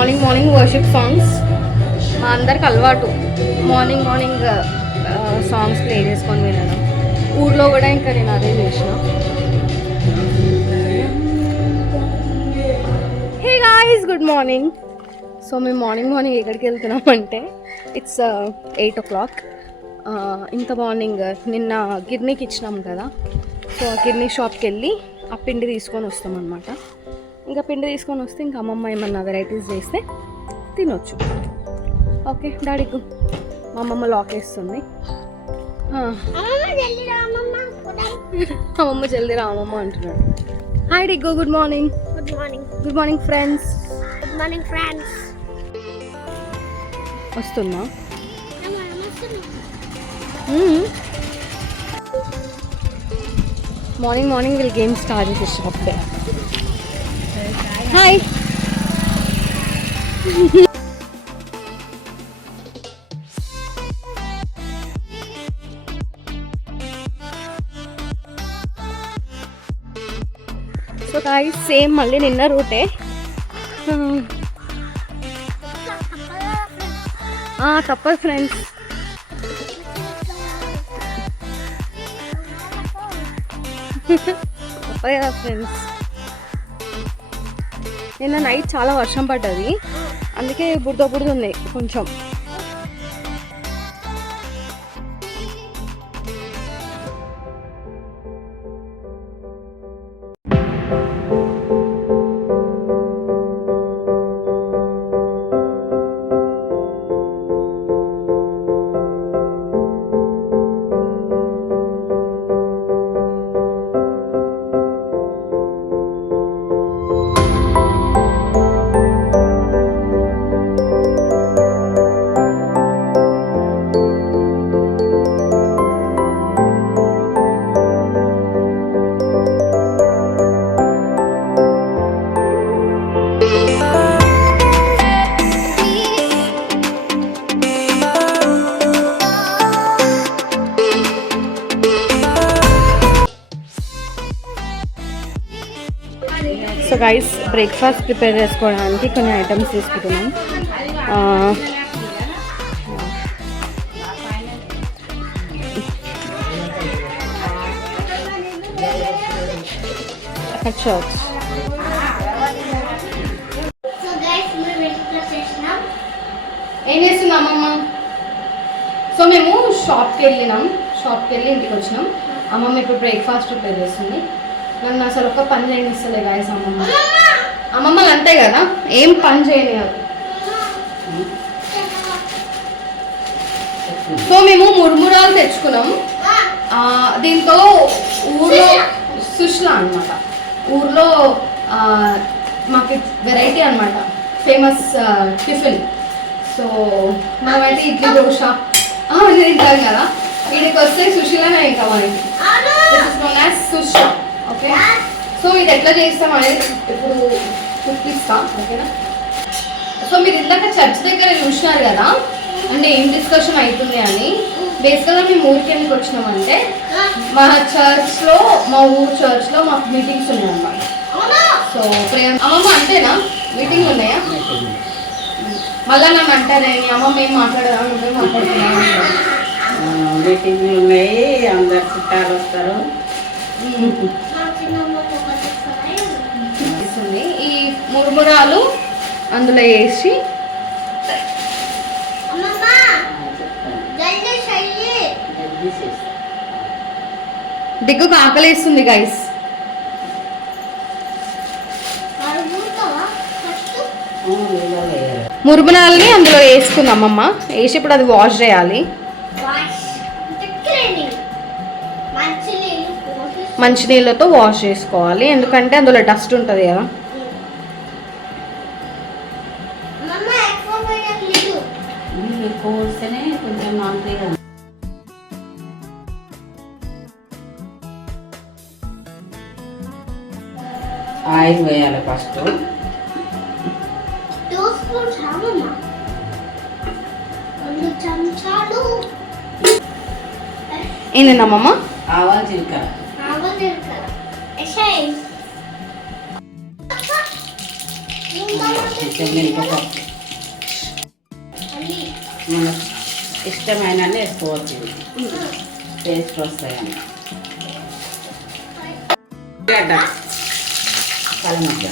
Morning worship songs మా అందరికి అలవాటు. మార్నింగ్ సాంగ్స్ ప్లే చేసుకొని వినడం. ఊర్లో కూడా ఇంకా నేను అదే చేసిన. Hey guys, good morning. So మేము మార్నింగ్ ఎక్కడికి వెళ్తున్నామంటే ఇట్స్ 8 o'clock. ఇంత మార్నింగ్ నిన్న గిర్నీకి ఇచ్చినాం కదా, సో ఆ గిర్నీ షాప్కి వెళ్ళి ఆ పిండి తీసుకొని వస్తామన్నమాట. ఇంకా పిండి తీసుకొని వస్తే ఇంకా అమ్మమ్మ ఏమన్నా వెరైటీస్ చేస్తే తినొచ్చు. ఓకే డాడీకు మా అమ్మమ్మ లాక్ వేస్తుంది. అమ్మమ్మ జల్దీ రా అమ్మమ్మ అంటున్నాడు. Hi Diggu, good morning. Good morning friends. వస్తున్నా. మార్నింగ్ వీళ్ళు గేమ్ స్టార్ట్ చేసే షాప్. హాయ్. సో గాయ్స్, సేమ్ మళ్ళీ నిన్న రూటే. తప్పదు ఫ్రెండ్స్. తప్పదు కదా ఫ్రెండ్స్. నిన్న నైట్ చాలా వర్షం పడ్డది, అందుకే బురద ఉంది కొంచెం. సో గైస్, బ్రేక్ఫాస్ట్ ప్రిపేర్ చేసుకోవడానికి కొన్ని ఐటమ్స్ తీసుకుంటున్నాం. ఏం చేస్తుంది అమ్మమ్మ? సో మేము షాప్కి వెళ్ళి ఇంటికి వచ్చినాం. అమ్మమ్మ ఇప్పుడు బ్రేక్ఫాస్ట్ ప్రిపేర్ చేస్తుంది. నన్ను అసలు ఒక్క పని చేయనిస్తలే గాయస్ అమ్మమ్మలు అంతే కదా, ఏం పని చేయనివ్వదు. సో మేము మురుమురాలు తెచ్చుకున్నాం. దీంతో ఊర్లో సుష్లా అనమాట, ఊర్లో మాకు వెరైటీ అనమాట, ఫేమస్ టిఫిన్. సో మేమైతే ఇడ్లీ దోశ తింటాం కదా, వీడికి వస్తే సుషిలానే ఇంకా మనకి సుష్లా. ఓకే, సో ఇది ఎట్లా చేస్తాం అనేది ఇప్పుడు చూపిస్తాం. ఓకేనా? సో మీరు ఇందాక చర్చ్ దగ్గర చూసినారు కదా, అంటే ఏం డిస్కషన్ అవుతుంది అని. బేసికల్గా మేము ఊరికి ఎందుకు వచ్చినామంటే మా ఊరు చర్చ్లో మాకు మీటింగ్స్ ఉన్నాయి అన్నమాట. సో అమ్మమ్మ అంతేనా, మీటింగ్ ఉన్నాయా? మళ్ళా నన్ను అంటారే అమ్మమ్మ ఏం మాట్లాడదా, నువ్వే మాట్లాడుతున్నావు. మీటింగ్లు ఉన్నాయి, అందరు చుట్టాలు వస్తారు. ఈ మురుమురాలు అందులో వేసి దిగ్గుకు ఆకలేస్తుంది గైస్. మురుమురాల్ని అందులో వేసుకుందాం అమ్మ. వేసి ఇప్పుడు అది వాష్ చేయాలి. మంచినీళ్ళతో వాష్ చేసుకోవాలి, ఎందుకంటే అందులో డస్ట్ ఉంటుంది కదా. ఆయిల్ వేయాలి ఫస్ట్. ఏంటమ్మమ్మ? ఆవాలు జీలకర్ర. కొంచెం మినపప్పు మనకు ఇష్టమైన వేసుకోవచ్చు. టేస్ట్ వస్తాయని కలమద్ద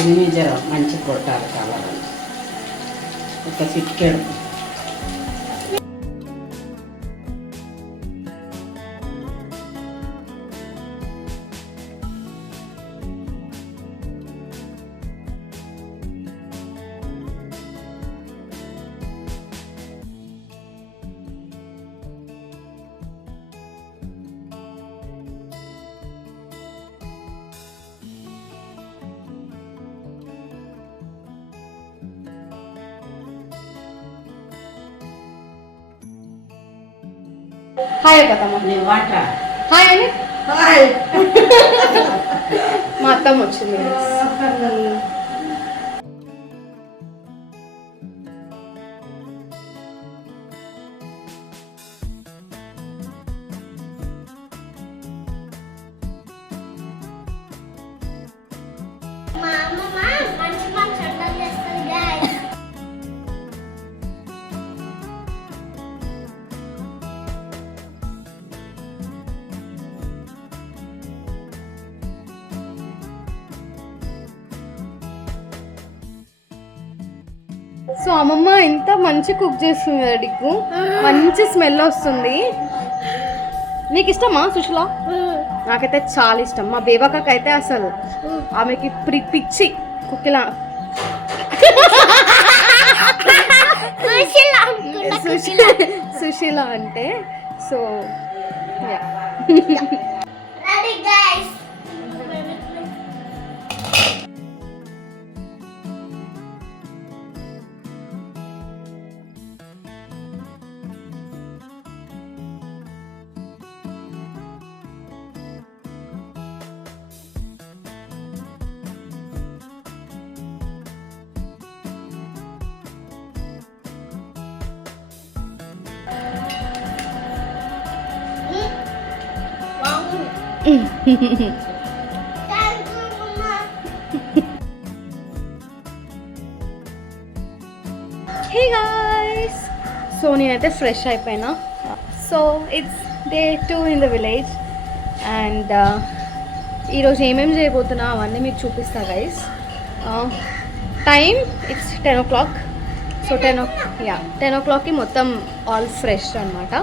ఇది జర మంచి కొట్టాలి కావాలని ఒక చిటికెడు. హాయ్ కదమ్మా. నేను వాటర్ హాయ్ అని మా అత్తమ్మ వచ్చింది. సో అమ్మమ్మ ఎంత మంచి కుక్ చేస్తుంది కదా డిక్కు, మంచి స్మెల్ వస్తుంది. నీకు ఇష్టమా సుశీల? నాకైతే చాలా ఇష్టం. మా బేబక్కకి అయితే అసలు ఆమెకి పిచ్చి కుక్కిలా సుశీల అంటే. సో హే గాయ్స్, సో నేనైతే ఫ్రెష్ అయిపోయినా. So it's day 2 in the village and ఈరోజు ఏమేమి చేయబోతున్నా అవన్నీ మీకు చూపిస్తా guys. Time it's 10 o'clock. So 10 o'clockకి మొత్తం ఆల్ ఫ్రెష్ అనమాట.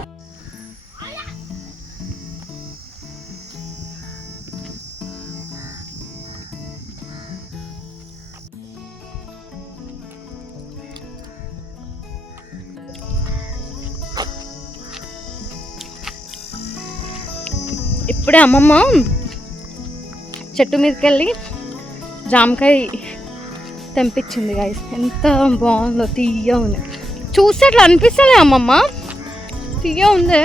ఇప్పుడే అమ్మమ్మ చెట్టు మీదకి వెళ్ళి జామకాయ తెంపించింది గైస్. ఎంత బాగుందో, తీయ ఉంది. చూస్తే అట్లా అనిపిస్తలే అమ్మమ్మ, తీయ ఉంది.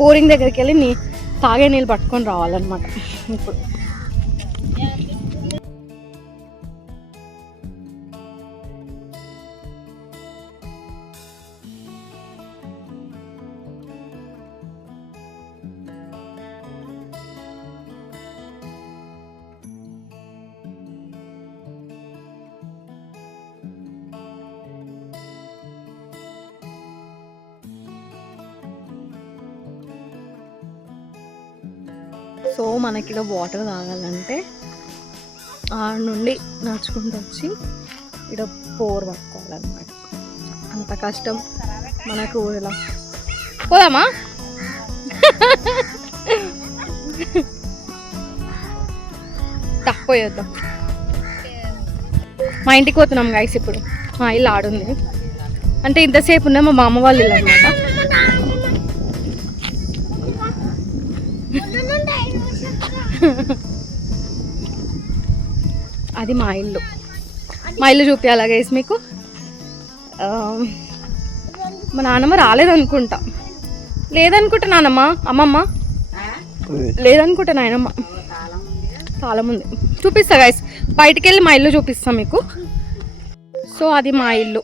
బోరింగ్ దగ్గరికి వెళ్ళి తాగే నీళ్ళు పట్టుకొని రావాలన్నమాట ఇప్పుడు. సో మనకి ఇక్కడ వాటర్ తాగాలంటే ఆడ నుండి నడుచుకుంటూ వచ్చి ఇక్కడ పోర్ పట్టుకోవాలన్నమాట. అంత కష్టం మనకు ఇలా. పోదామా? పోయేద్దాం. మా ఇంటికి పోతున్నాం గైస్ ఇప్పుడు. మా ఇల్లు ఆడుంది అంటే ఇంతసేపు ఉన్నాయి మా మామ వాళ్ళ ఇల్లు అనమాట. అది మా ఇల్లు. మా ఇల్లు చూపించాలా గైస్ మీకు? మా నాన్నమ్మ రాలేదనుకుంటా, లేదనుకుంటున్నానమ్మా అమ్మమ్మ, లేదనుకుంటా నాయనమ్మ. చాలా ఉంది. చూపిస్తా గైస్, బయటికి వెళ్ళి మా ఇల్లు చూపిస్తాం మీకు. సో అది మా ఇల్లు,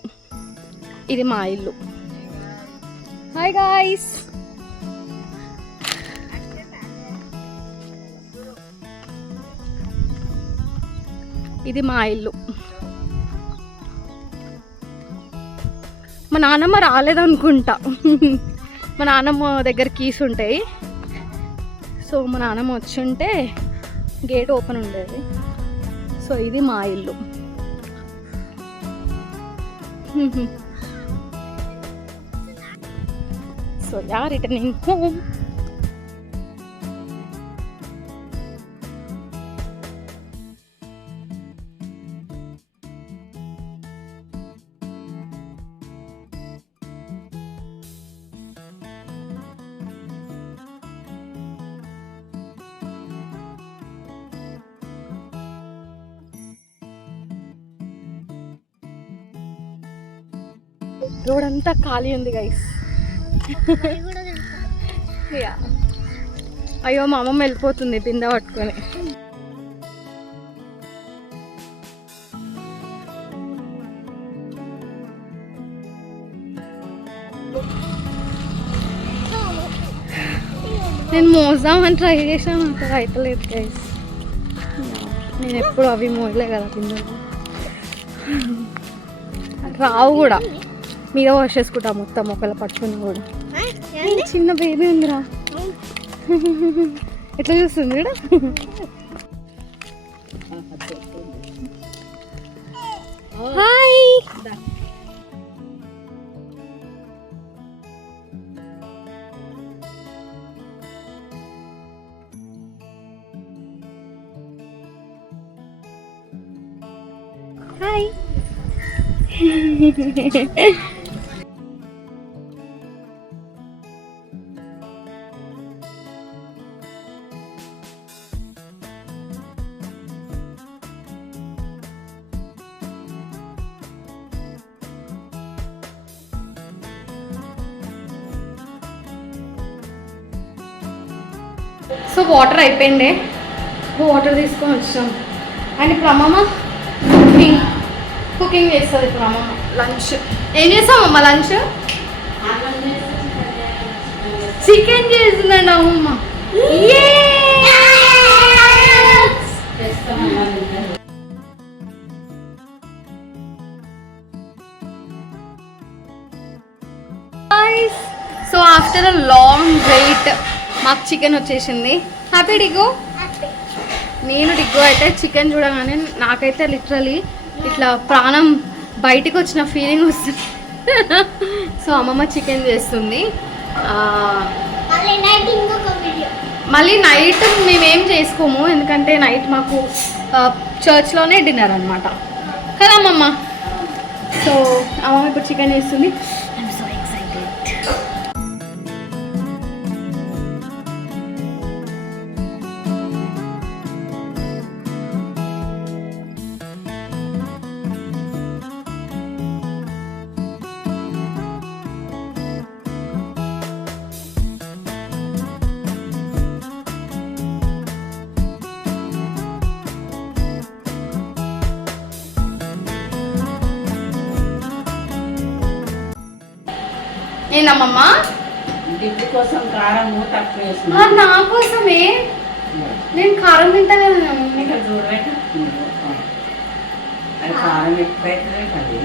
ఇది మా ఇల్లు. హాయ్ గాయ్స్, ఇది మా ఇల్లు. మా నాన్నమ్మ రాలేదనుకుంటా. మా నాన్నమ్మ దగ్గర కీస్ ఉంటాయి. సో మా నాన్నమ్మ వచ్చి ఉంటే గేట్ ఓపెన్ ఉండేది. సో ఇది మా ఇల్లు. So yeah returning home. Road అంతా ఖాళీ ఉంది గైస్. అయ్యో మా అమ్మమ్మ వెళ్ళిపోతుంది బిందె పట్టుకొని. నేను మోసామని ట్రై చేశాను, అక్కడ అయితలేదు గైస్. నేను ఎప్పుడు అవి మోయలే కదా బిందెలు, రావు కూడా. మీద వాష్ చేసుకుంటా మొత్తం ఒకవేళ పట్టుకుని కూడా. చిన్న బేబీ ఉందిరా, ఎట్లా చూస్తుంది కూడా. Hi, hi. సో వాటర్ అయిపోయింది, వాటర్ తీసుకొని వచ్చాం. అండ్ ఇప్పుడు అమ్మమ్మ కుకింగ్ చేస్తుంది. ఇప్పుడు అమ్మమ్మ లంచ్ ఏం చేస్తామమ్మ? లంచ్ చికెన్ చేస్తుందండి అమ్మమ్మ. So after a long wait మాకు చికెన్ వచ్చేసింది. Happy Diego? నేను డిగో అయితే చికెన్ చూడగానే నాకైతే లిటరలీ ఇట్లా ప్రాణం బయటికి వచ్చిన ఫీలింగ్ వస్తుంది. సో అమ్మమ్మ చికెన్ చేస్తుంది. మళ్ళీ నైట్ మేమేం చేసుకోము, ఎందుకంటే నైట్ మాకు చర్చ్లోనే డిన్నర్ అనమాట కదా అమ్మమ్మ. సో అమ్మమ్మ ఇప్పుడు చికెన్ చేస్తుంది. I'm so excited. ఏందమ్మమ్మా? డిగ్రీ కోసం కారం తక్కువ వేసిన. నా కోసమే నేను కారం తింటా కదా. ఇక్కడ చూడబెట్టు, అది కారం ఎక్కువైతుంది అది.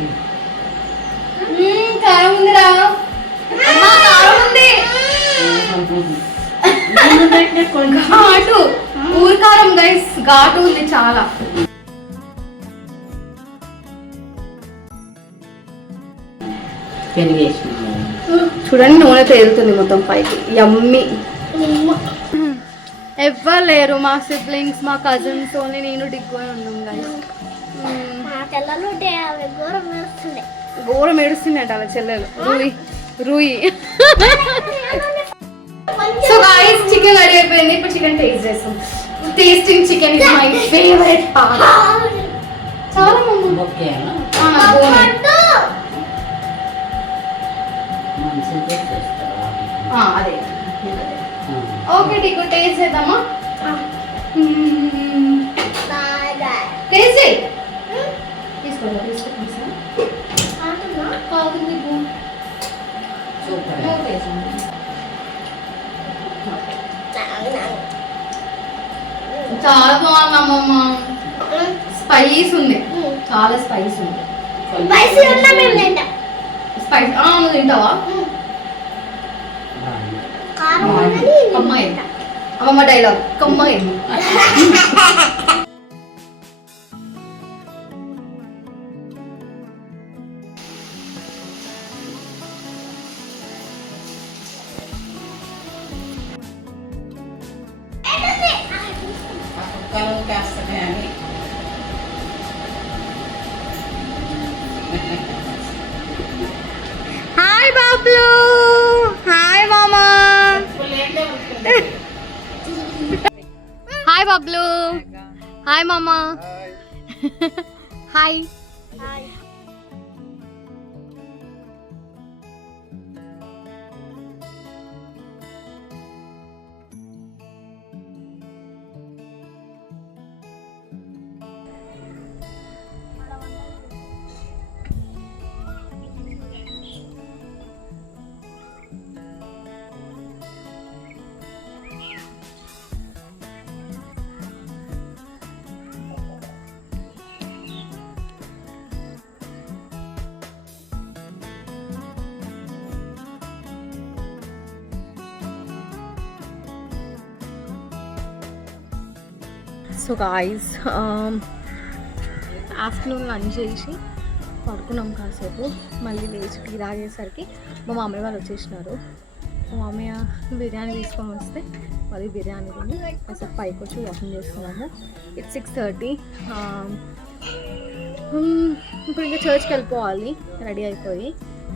కారం ఉందిరా, కారం ఉంది. ఘాటు ఊరి కారం గైస్, ఘాటు ఉంది చాలా. చూడండి నూనె తేలుతుంది మొత్తం పైకి. యమ్మీ. ఎవ్వరు లేరు మా సిబ్లింగ్స్, మా కజిన్స్, ఓన్లీ నేను డిగ్గు ఉన్నాం గైస్. ఘోరం ఏడుస్తుందంట అలా చెల్లెలు Rui. So guys chicken ready అయిపోయింది. ఇప్పుడు చికెన్ టేస్ట్ చేస్తాం. Tasting chicken is my favourite part. చాలా అదే ఓకే టిక్కు టేస్ట్ చేద్దామా టేస్ట్ చేయి తీసుకోండి కాదు నీకు సూపర్. నువ్వు టేస్ట్ చాలా బాగుందమ్మమ్మ స్పైస్ ఉంది చాలా స్పైస్ ఉంది స్పైస్ నువ్వు తింటావా కమ్మాయి అమ్మమ్మ డైలాగ్ కమ్మాయి కుక్కలు కాస్తున్నాయి అని హాయ్ బాబ్లు హాయ్ మామా లేటే ఉంటుంది. హాయ్ బాబ్లు హాయ్ మామా hi so guys afternoon lunch చేసి పడుకున్నాం కాసేపు మళ్ళీ లేచి టీ తాగేసరికి మా మామయ్య వాళ్ళు వచ్చేసినారు మా మామయ్య బిర్యానీ తీసుకొని వస్తే మళ్ళీ బిర్యానీ తిని కాసేపు పైకి వచ్చి వాకింగ్ చేస్తున్నాము ఇట్స్ 6:30 ఇప్పుడు ఇంకా చర్చ్కి వెళ్ళిపోవాలి రెడీ అయిపోయి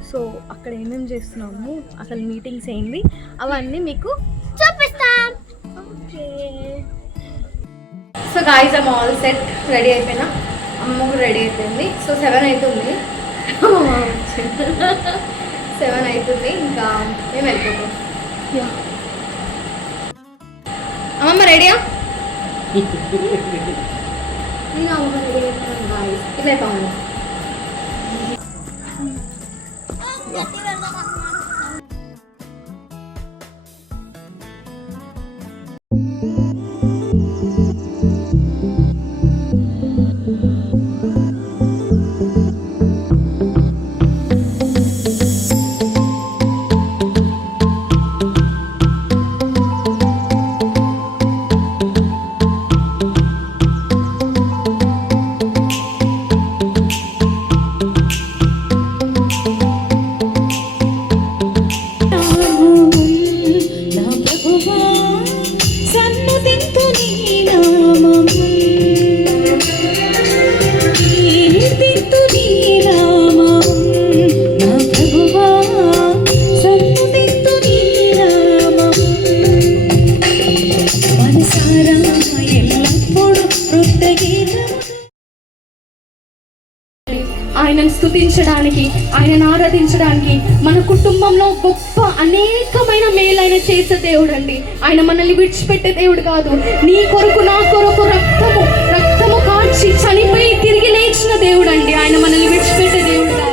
సో అక్కడ ఏమేమి చేస్తున్నాము అసలు మీటింగ్స్ ఏంటి అవన్నీ మీకు చూపిస్తాం okay so guys I'm all set ready అయిపోయినా అమ్మ కూడా రెడీ అయిపోయింది సో 7 అవుతుంది 7 అవుతుంది ఇంకా మేము వెళ్ళిపోతాం అమ్మమ్మ రెడీయా నేను అమ్మ రెడీ అయిపోతాను గాయ్స్ ఇట్లా అయిపోవాలి ఆయనను స్తుతించడానికి ఆయనను ఆరాధించడానికి మన కుటుంబంలో గొప్ప అనేకమైన మేలు ఆయన చేసే దేవుడు అండి ఆయన మనల్ని విడిచిపెట్టే దేవుడు కాదు నీ కొరకు నా కొరకు రక్తము కాచి చనిపోయి తిరిగి లేచిన దేవుడు అండి ఆయన మనల్ని విడిచిపెట్టే దేవుడు కాదు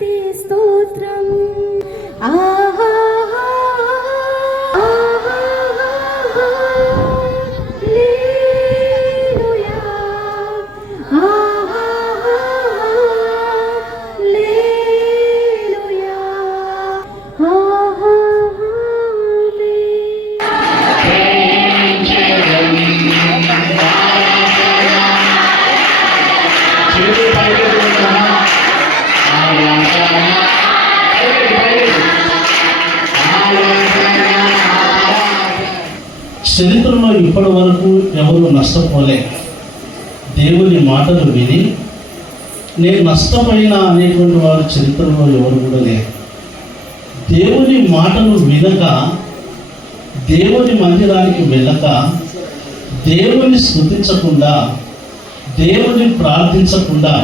స్తుతి స్తోత్రం ఆహా చరిత్రలో ఇప్పటి వరకు ఎవరు నష్టపోలే. దేవుని మాటలు విని నేను నష్టపోయినా అనేటువంటి వారు చరిత్రలో ఎవరు కూడా లేరు. దేవుని మాటలు వినక, దేవుని మందిరానికి వెళ్ళక, దేవుని స్తుతించకుండా, దేవుని ప్రార్థించకుండా,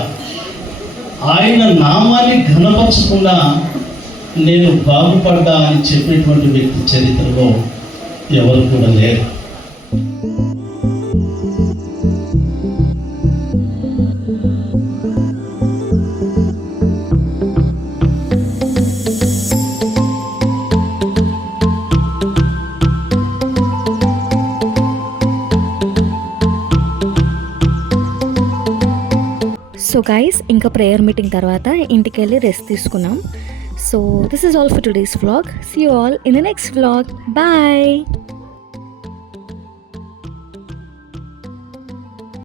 ఆయన నామాన్ని ఘనపరచకుండా నేను బాగుపడ్డా అని చెప్పేటువంటి వ్యక్తి చరిత్రలో ఎవరు కూడా లేరు. సో గైస్, ఇంకా ప్రేయర్ మీటింగ్ తర్వాత ఇంటికి వెళ్ళి రెస్ట్ తీసుకున్నాం. So this is all for today's vlog. See you all in the next vlog. Bye.